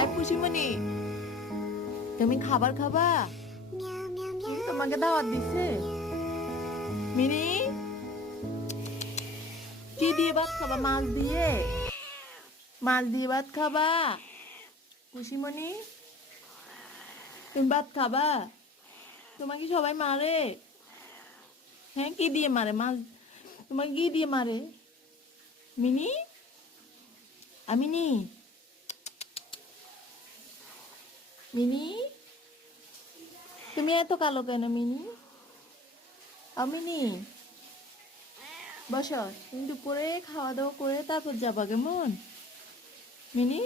এই পুষিমণি, তুমি খাবার খাবা? তোমাকে দাওয়াত দিছে। মিনি, কি দিয়ে ভাত খাবা? মাছ দিয়ে? মাছ দিয়ে ভাত খাবা? পুষিমণি, তুমি ভাত খাবা? তোমাকে সবাই মারে? হ্যাঁ, কি দিয়ে মারে? মাছ তোমাকে কি দিয়ে মারে? মিনি, আমিনি, মিনি, তুমি এত কালো কেন মিনি? আমিনি, বসো, তুমি দুপুরে খাওয়া দাওয়া করে তারপর যাবা কেমন? মিনি।